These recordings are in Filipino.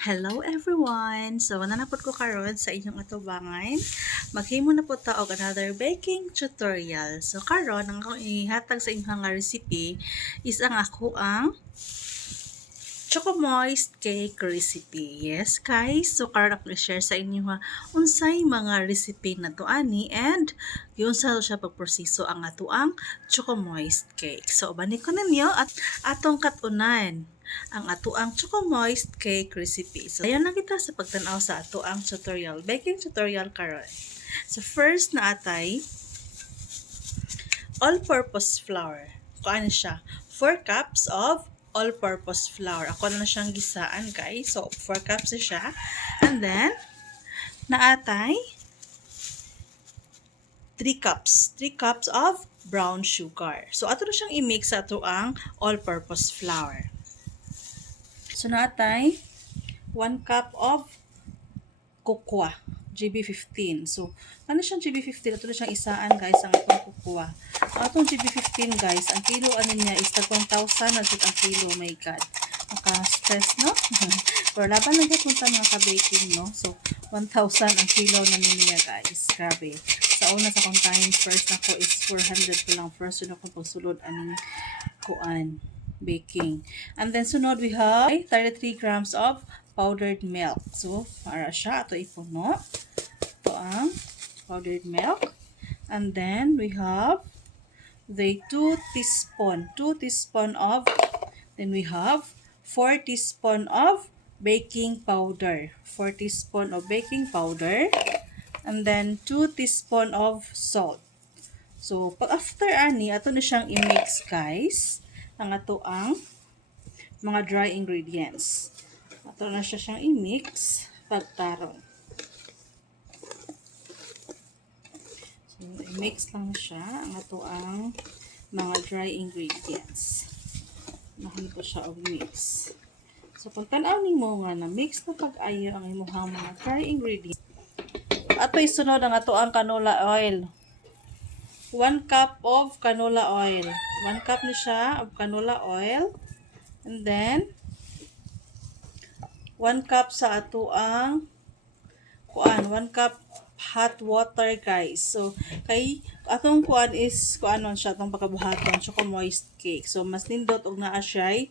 Hello everyone! So, nanapod ko karon sa inyong atubangan. Maghimo na po ta og another baking tutorial. So, karon ang akong ihatag sa inyong nga recipe is ang Choco Moist Cake recipe. Yes, guys. So, karon ako i-share sa inyo unsay mga recipe na to ani and yun sa siya pagproseso ang atuang Choco Moist Cake. So, bani ko ninyo at atong katunan ang atuang Choco Moist Cake recipe. So, ayan na kita sa pagtanaw sa atuang tutorial, baking tutorial karon. So, first na atay all-purpose flour. Kuan siya, 4 cups of all-purpose flour. Ako na siyang gisaan, guys. So, 4 cups siya. And then, naatay 3 cups. 3 cups of brown sugar. So, ato na siyang i-mix sa ito ang all-purpose flour. So, naatay 1 cup of cocoa. GB15. So, ano siyang GB15? Ito na siyang isaan, guys, ang itong cocoa. Ang itong GB15, guys, ang kilo ano niya is tag 1,000 na ang kilo. Oh my God. Naka-stress, no? Pero laban lang yung punta mga ka-baking, no? So, 1,000 ang kilo na niya, guys. Grabe. Sa una sa kontahin, first na ko is 400 ko lang. First yun akong pagsulod aning kuan baking. And then, sunod, we have 33 grams of powdered milk. So, para siya, ito ipuno. Ito ang powdered milk. And then, we have the 2 teaspoon of, then we have 4 teaspoon of baking powder. 4 teaspoon of baking powder. And then, 2 teaspoon of salt. So, pag after ani, ato na siyang i-mix, guys. Ang ato ang mga dry ingredients. Ato na siyang i-mix pagtarong. So, i-mix lang siya ang ato ang mga dry ingredients. Nahan ko siya og mix. So, kung tanaw nimo nga na mix na pag-ayo ang imuhang mga dry ingredients. Ato isunod ang ato ang canola oil. 1 cup of canola oil. 1 cup ni siya of canola oil. And then, 1 cup sa ato ang 1 cup hot water, guys. So, kay atong kuan is kuanon siya atong pagkabuhaton Choco Moist Cake. So, mas nindot og naa siya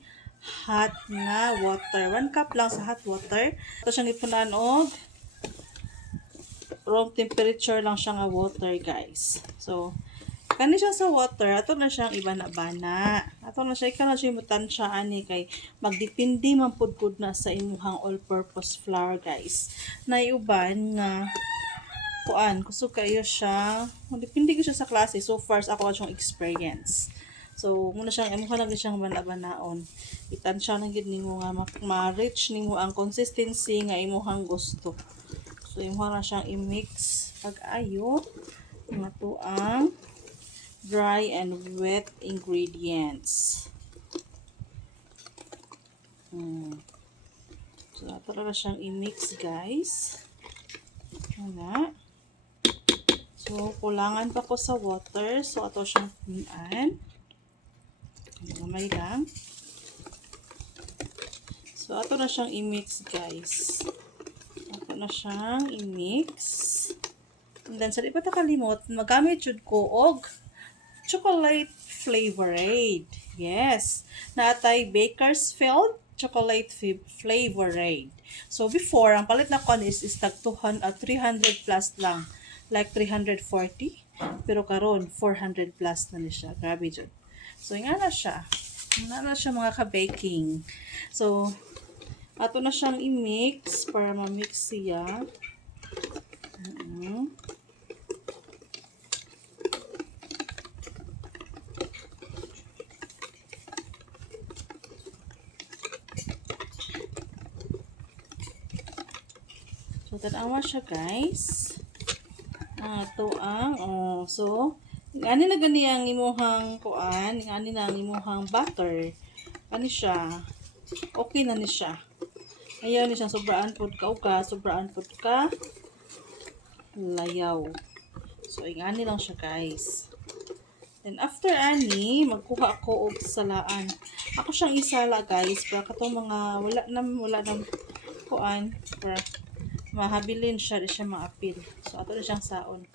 hot nga water. 1 cup lang sa hot water. Ito siyang ipunan og room temperature lang siya nga water, guys. So, kani siya sa water, ato na siyang ibana-bana. Ato na siya, ikaw na siya mutansya ani kay magdepende man pud na sa imuhang all-purpose flour, guys. Naiuban nga kuan, kusog kayo siya. Depende ko siya sa klase. So far, ako siyang experience. So, muna siyang, imuha lang siyang bana-banaon. Itansya na gid nimo nga ma-reach nimo ang consistency nga imuhang gusto. So, imuha na siyang i-mix pag-ayo nga to ang dry and wet ingredients. So, ito na siyang i-mix, guys. Wala. So, kulangan pa ko sa water. So, ito siyang punan. Gamay lang. So, ito na siyang i-mix, guys. Ito na siyang i-mix. And then, sa di pa kalimot, magamit jud ko og chocolate flavored. Yes. Natay Bakersfield chocolate flavored. So, before, ang palit na kon is tag 300 plus lang. Like 340. Pero karon 400 plus na ni siya. Grabe dyan. So, nga na siya. Nga na siya mga ka-baking. So, ato na siyang i-mix para ma-mix siya. So, tanawa siya, guys. Ito ang, so, ngani na gani ang imuhang kuan, ngani na ang imuhang butter. Ano siya? Okay na ni siya. Ayaw ni siya, sobraan pod ka, sobraan pod ka, layaw. So, ngani lang siya, guys. Then, after ani, magkuha ako og salaan. Ako siyang isala, guys, para katong mga, wala na kuan para mahabilin siya, di siya maapil. So ato na siyang saon.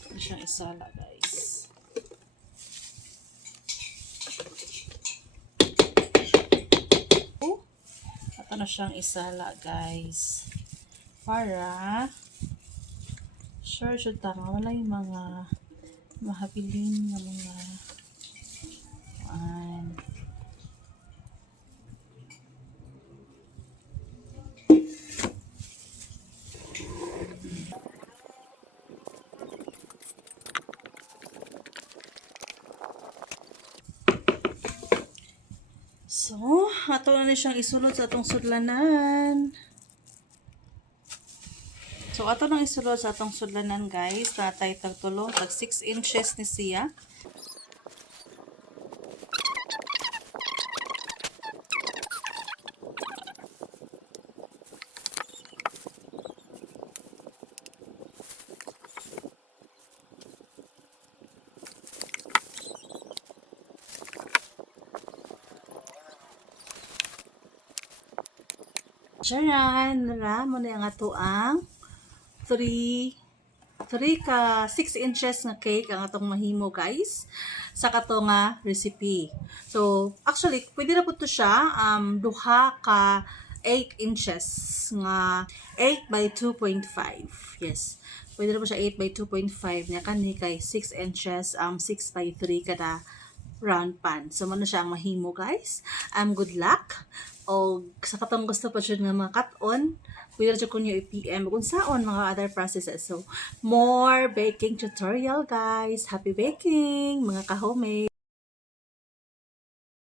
Ato siyang isala, guys. Ato na siyang isala, guys. Para sure jud ta nga wala yung mga mahabilin na mga kuan. So, ato na siyang isulod sa atong sudlanan. So, ato nang isulod sa atong sudlanan, guys. Natay tagtulo, tag 6 inches ni siya. Charan! Nara mo na yung ato ang 6 inches nga cake ang atong mahimo, guys, sa kato nga recipe. So actually pwede na po to siya duha ka 8 inches nga 8 by 2.5. Yes, pwede na po siya 8 by 2.5 nya kani kay 6 inches 6 by 3 kada round pan. So mano siya ang mahimo, guys. Good luck. O sa katong gusto pa siya nga mga cut-on, pwede rin kunyo i-PM kung saan mga other processes. So, more baking tutorial, guys. Happy baking, mga ka-homemade.